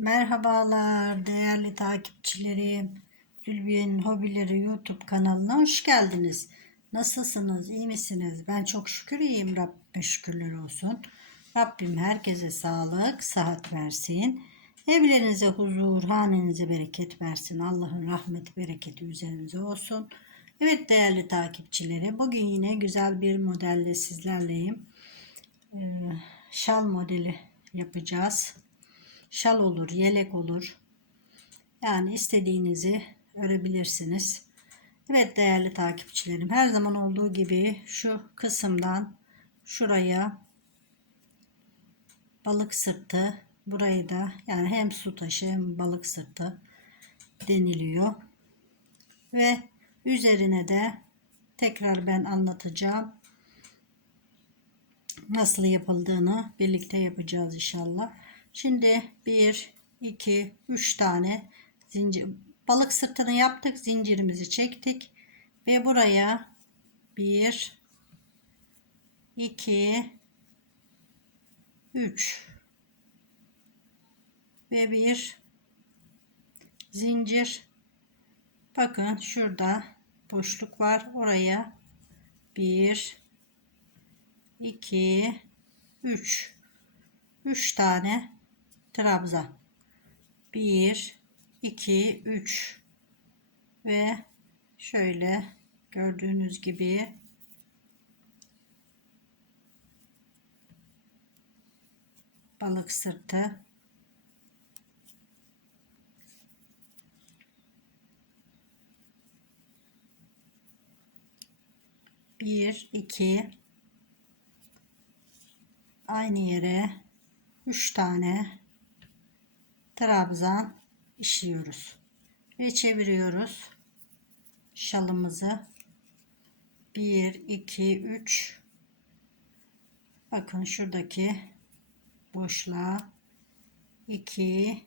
Merhabalar değerli takipçilerim. Gülbiye'nin Hobileri YouTube kanalına hoş geldiniz. Nasılsınız? iyi misiniz? Ben çok şükür iyiyim. Rabbime şükürler olsun. Rabbim herkese sağlık, sıhhat versin. Evlerinize huzur, hanenize bereket versin. Allah'ın rahmeti, bereketi üzerinize olsun. Evet değerli takipçilerim, bugün yine güzel bir modelle sizlerleyim. Ee, şal modeli yapacağız. Şal olur, yelek olur. Yani istediğinizi örebilirsiniz. Evet değerli takipçilerim, her zaman olduğu gibi şu kısımdan şuraya balık sırtı, burayı da yani hem su taşı hem balık sırtı deniliyor. Ve üzerine de tekrar ben anlatacağım nasıl yapıldığını birlikte yapacağız inşallah. Şimdi 1 2 3 tane zincir balık sırtını yaptık, zincirimizi çektik ve buraya 1 2 3 ve bir zincir. Bakın şurada boşluk var. Oraya 1 2 3 3 tane trabzan 1 2 3 ve şöyle gördüğünüz gibi balık sırtı. Bir iki. Aynı yere üç tane trabzan işliyoruz ve çeviriyoruz şalımızı. 1 2 3 bakın şuradaki boşluğa. 2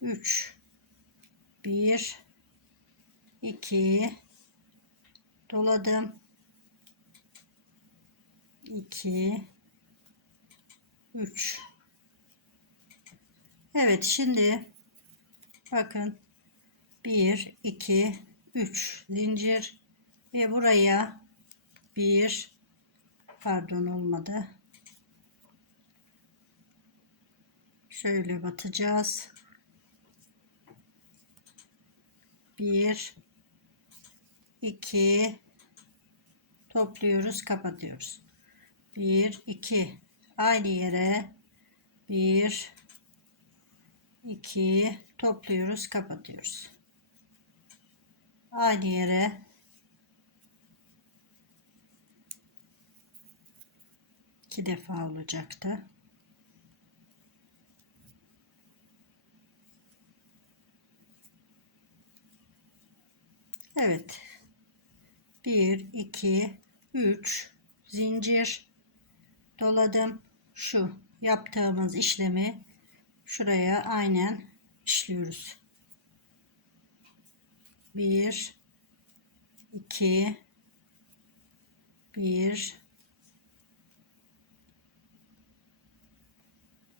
3 1 2 doladım. 2 3 Evet şimdi bakın. 1 2 3 zincir. Ve buraya 1 pardon olmadı. Şöyle batacağız. 1 2 topluyoruz kapatıyoruz. 1 2 aynı yere 1 2 topluyoruz kapatıyoruz. Aynı yere. İki defa olacaktı. Evet. 1 2 3 zincir. Doladım. Şu. Yaptığımız işlemi şuraya aynen işliyoruz. 1 2 1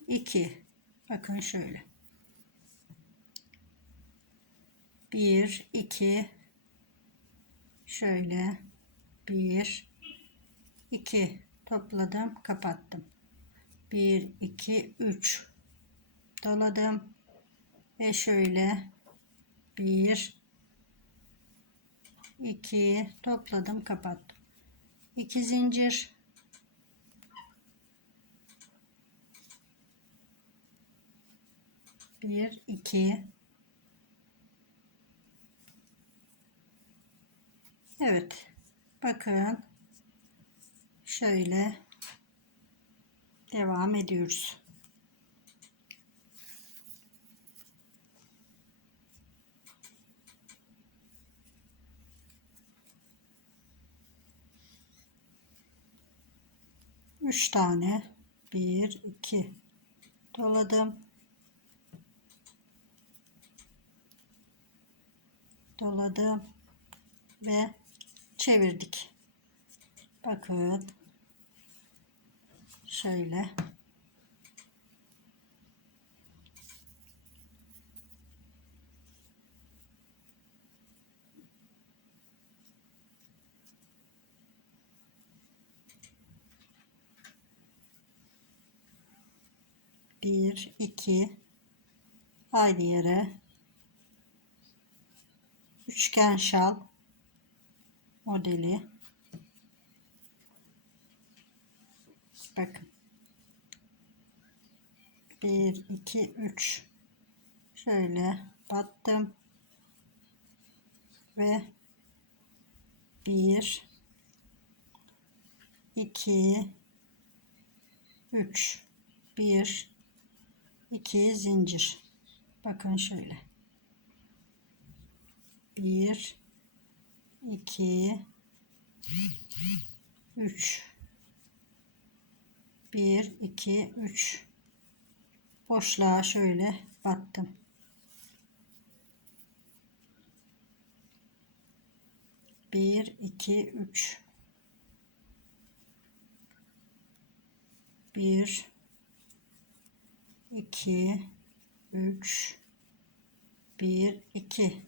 2 bakın şöyle. 1 2 şöyle. 1 2 topladım kapattım. 1 2 3 doladım. Ve şöyle 1 2 topladım kapattım. 2 zincir. Bir iki. Evet. Bakın. Şöyle devam ediyoruz üç tane. Bir iki. Doladım. Doladım ve çevirdik. Bakın. Şöyle 1 2 aynı yere. Üçgen şal modeli. Bakın. 1 2 3 şöyle battım. Ve 1 2 3 1 2 zincir. Bakın şöyle. 1 2 3 1 2 3 boşluğa şöyle battım. Bir iki üç. Bir iki üç bir iki.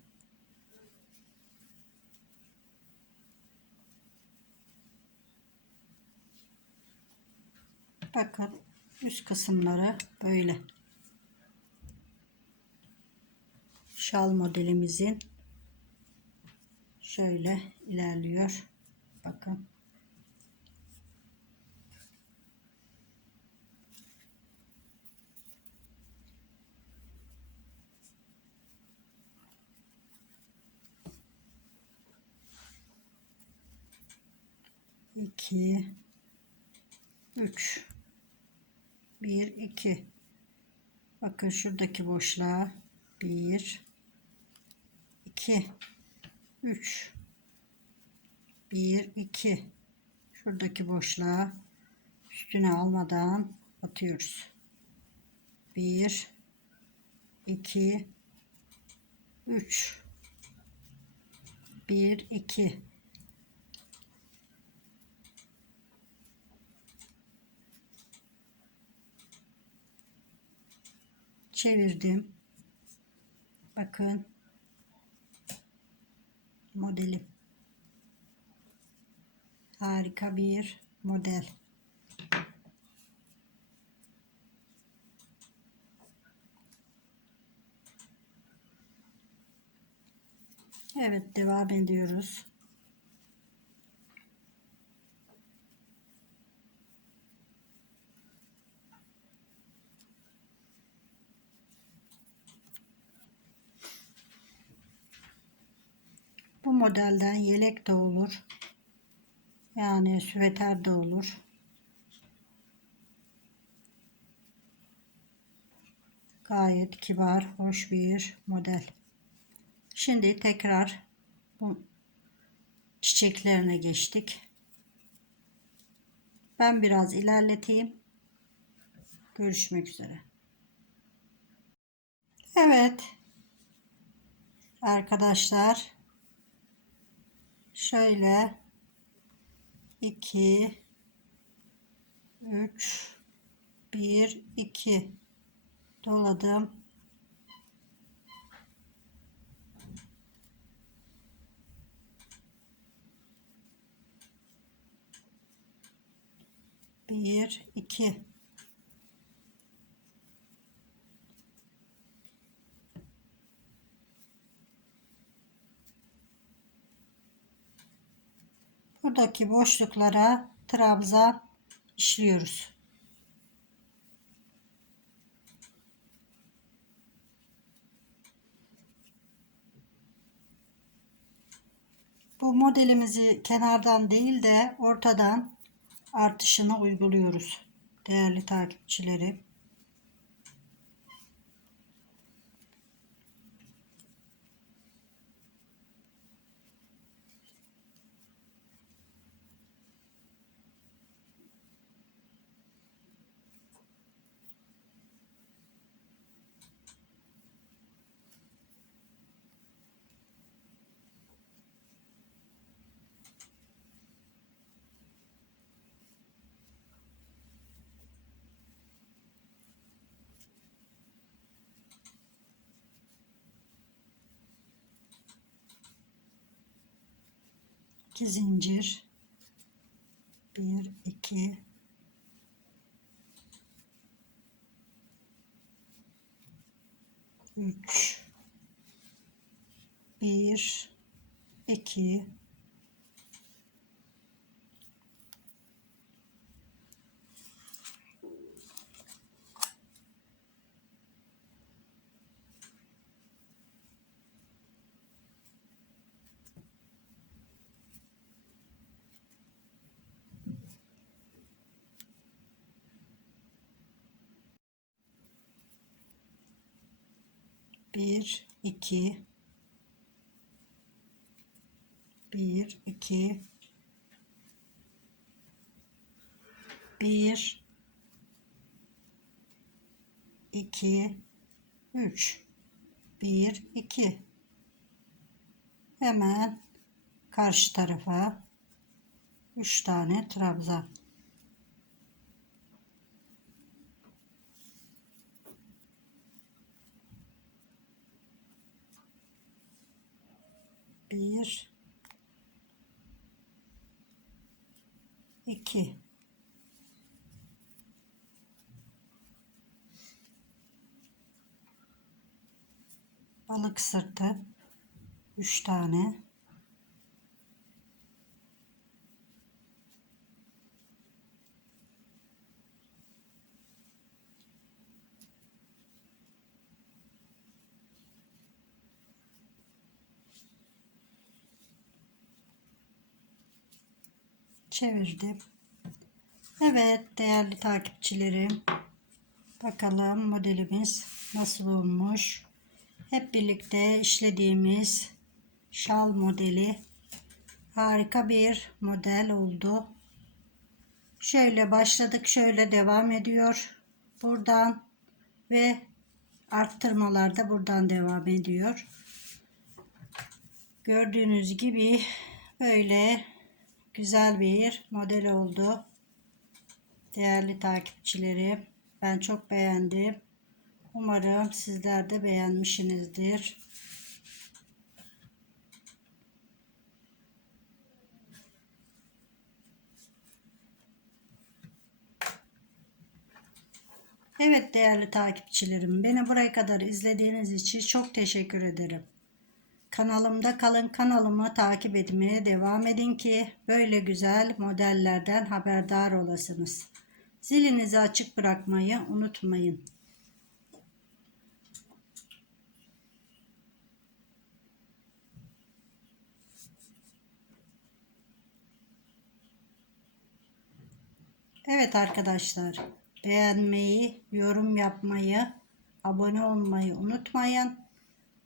Bakın üst kısımları böyle. Şal modelimizin şöyle ilerliyor. Bakın iki. Üç. Bir iki. Bakın şuradaki boşluğa. Bir. İki. Üç. Bir iki. Şuradaki boşluğa üstüne almadan atıyoruz. Bir iki. Üç. Bir iki çevirdim. Bakın modelim. Harika bir model. Evet devam ediyoruz. Modelden yelek de olur. Yani süveter de olur. Gayet kibar, hoş bir model. Şimdi tekrar bu çiçeklerine geçtik. Ben biraz ilerleteyim. Görüşmek üzere. Evet. Arkadaşlar şöyle. 2 3 1 2 doladım. Bir, iki. Buradaki boşluklara trabzan işliyoruz. Bu modelimizi kenardan değil de ortadan artışını uyguluyoruz değerli takipçilerim. 2 zincir. 1 2 3 1 2 bir iki. Bir iki. Bir iki üç. Bir iki. Hemen karşı tarafa üç tane trabzan bir. İki. Balık sırtı. Üç tane çevirdim. Evet değerli takipçilerim. Bakalım modelimiz nasıl olmuş. Hep birlikte işlediğimiz şal modeli harika bir model oldu. Şöyle başladık, şöyle devam ediyor. Buradan ve arttırmalar da buradan devam ediyor. Gördüğünüz gibi böyle güzel bir model oldu. Değerli takipçilerim, ben çok beğendim. Umarım sizler de beğenmişsinizdir. Evet değerli takipçilerim, beni buraya kadar izlediğiniz için çok teşekkür ederim. Kanalımda kalın kanalımı takip etmeye devam edin ki böyle güzel modellerden haberdar olasınız. Zilinizi açık bırakmayı unutmayın. Evet arkadaşlar beğenmeyi, yorum yapmayı, abone olmayı unutmayın.